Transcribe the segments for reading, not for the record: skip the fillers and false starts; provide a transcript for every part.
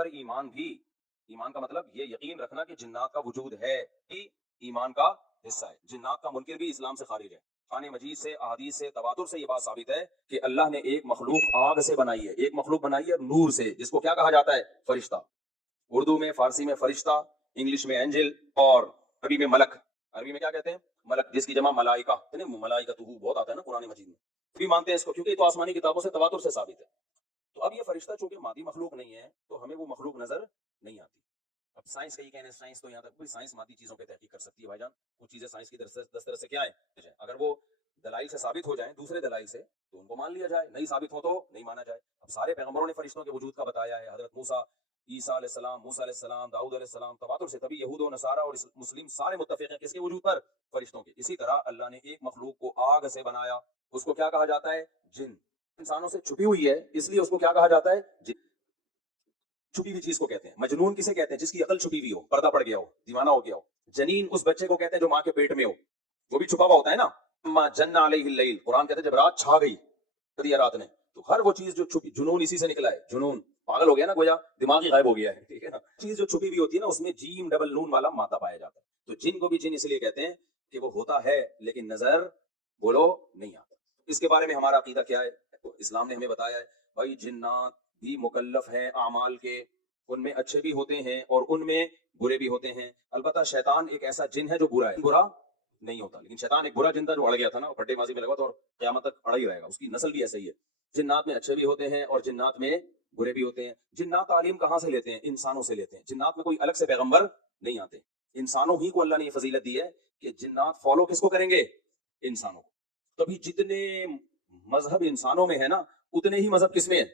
پر ایمان کا مطلب یہ یقین رکھنا کہ جنات کا وجود ہے، کہ ایمان کا حصہ ہے۔ جنات کا منکر بھی اسلام سے خارج ہے۔ قرآن مجید سے، احادیث سے، تواتر سے یہ بات ثابت ہے کہ اللہ نے ایک مخلوق آگ سے بنائی ہے، ایک مخلوق بنائی ہے نور سے، جس کو کیا کہا جاتا ہے؟ فرشتہ۔ اردو میں، فارسی میں فرشتہ، انگلش میں اینجل، اور عربی میں ملک۔ عربی میں کیا کہتے ہیں؟ ملک، جس کی جمع ملائکہ، ملائکۃ بہت آتا ہے نا قرآن مجید میں، بھی مانتے ہیں اس کو کیونکہ یہ تو آسمانی کتابوں سے، تواتر سے ثابت ہے۔ تو اب یہ فرشتہ چونکہ مادی مخلوق نہیں ہے تو ہمیں وہ مخلوق نظر نہیں آتی۔ اب سائنس کہیں کہنے، سائنس تو یہاں تک کوئی سائنس مادی چیزوں پہ تحقیق کر سکتی ہے بھائی جان، کچھ چیزیں سائنس کی دسترس سے کیا ہے، اگر وہ دلائل سے ثابت ہو جائیں، دوسرے دلائل سے، تو ان کو مان لیا جائے، نہیں ثابت ہو تو نہیں مانا جائے۔ اب سارے پیغمبروں نے فرشتوں کے وجود کا بتایا ہے، حضرت موسیٰ، عیسیٰ علیہ السلام، موسیٰ علیہ السلام، داؤد علیہ السلام، تواتر سے، تبھی یہود و نصارہ اور مسلم سارے متفق ہیں کس کے وجود پر؟ فرشتوں کے۔ اسی طرح اللہ نے ایک مخلوق کو آگ سے بنایا، اس کو کیا کہا جاتا ہے؟ جن۔ انسانوں سے چھپی ہوئی ہے اس لیے اس کو کیا کہا جاتا ہے؟ جن۔ چھپی ہوئی چیز کو کہتے ہیں۔ مجنون کسے کہتے ہیں؟ جس کی عقل چھپی ہوئی ہو، پردہ پڑ گیا ہو، دیوانہ ہو گیا ہو۔ جنین اس بچے کو کہتے ہیں جو ماں کے پیٹ میں ہو، وہ بھی چھپا ہوا ہوتا ہے نا۔ اما جن علیہ اللیل، قرآن کہتے ہیں جب رات چھا گئی، دیا رات نے، تو ہر وہ چیز جو چھپی، جنون اسی سے نکلا ہے، جنون، پاگل ہو گیا نا، گویا دماغ ہی غائب ہو گیا ہے، ٹھیک ہے نا۔ چیز جو چھپی ہوئی ہوتی ہے نا، اس میں جیم ڈبل نون والا مادہ پایا جاتا ہے۔ تو جن کو بھی جن اس لیے کہتے ہیں کہ وہ ہوتا ہے لیکن نظر بولو نہیں آتا۔ اس کے بارے میں ہمارا عقیدہ کیا ہے؟ تو اسلام نے ہمیں بتایا ہے بھائی جنات بھی مکلف ہیں اعمال کے، ان میں اچھے بھی ہوتے ہیں اور ان میں برے بھی ہوتے ہیں۔ البتہ شیطان ایک ایسا جن ہے جو برا ہے، برا نہیں ہوتا، لیکن شیطان ایک برا جن تھا جو اڑ گیا تھا نا، پھٹے بازی میں لگا تھا اور قیامت تک اڑا ہی رہے گا، اس کی نسل بھی ایسا ہی ہے۔ جنات میں اچھے بھی ہوتے ہیں اور جنات میں برے بھی ہوتے ہیں۔ جنات تعلیم کہاں سے لیتے ہیں؟ انسانوں سے لیتے ہیں۔ جنات میں کوئی الگ سے پیغمبر نہیں آتے، انسانوں ہی کو اللہ نے یہ فضیلت دی ہے کہ جنات فالو کس کو کریں گے؟ انسانوں کو۔ تبھی جتنے مذہب انسانوں میں ہے نا، اتنے ہی مذہب کس میں ہے؟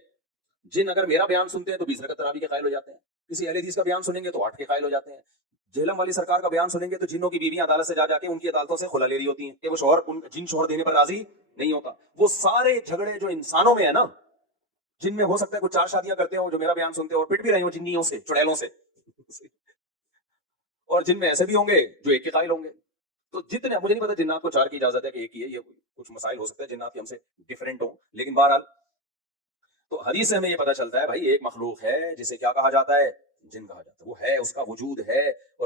جن اگر میرا بیان سنتے ہیں تو 20 رکعت تراویح کے قائل ہو جاتے ہیں، کسی اہل حدیث کا بیان سنیں گے تو 8 کے قائل ہو جاتے ہیں، جہلم والی سرکار کا بیان سنیں گے تو جنوں کی بیویاں عدالت سے جا کے ان کی عدالتوں سے خلا لے رہی ہوتی ہیں کہ وہ شوہر جن شوہر دینے پر راضی نہیں ہوتا۔ وہ سارے جھگڑے جو انسانوں میں ہے نا، جن میں ہو سکتا ہے کوئی 4 شادیاں کرتے ہوں جو میرا بیان سنتے ہو اور پٹ بھی رہے ہوں جنیوں سے، چڑیلوں سے، اور جن میں ایسے بھی ہوں گے جو ایک کے قائل ہوں گے۔ تو جتنے، مجھے نہیں پتا جنات کو 4 کی اجازت ہے کہ ایک ہی ہے، یہ کچھ مسائل ہو سکتے ہیں جنات کے ہم سے ڈیفرنٹ ہوں، لیکن بہرحال تو حدیث سے ہمیں یہ پتا چلتا ہے بھائی ایک مخلوق ہے جسے کیا کہا جاتا ہے؟ جن کہا جاتا ہے، وہ ہے، اس کا وجود ہے، اور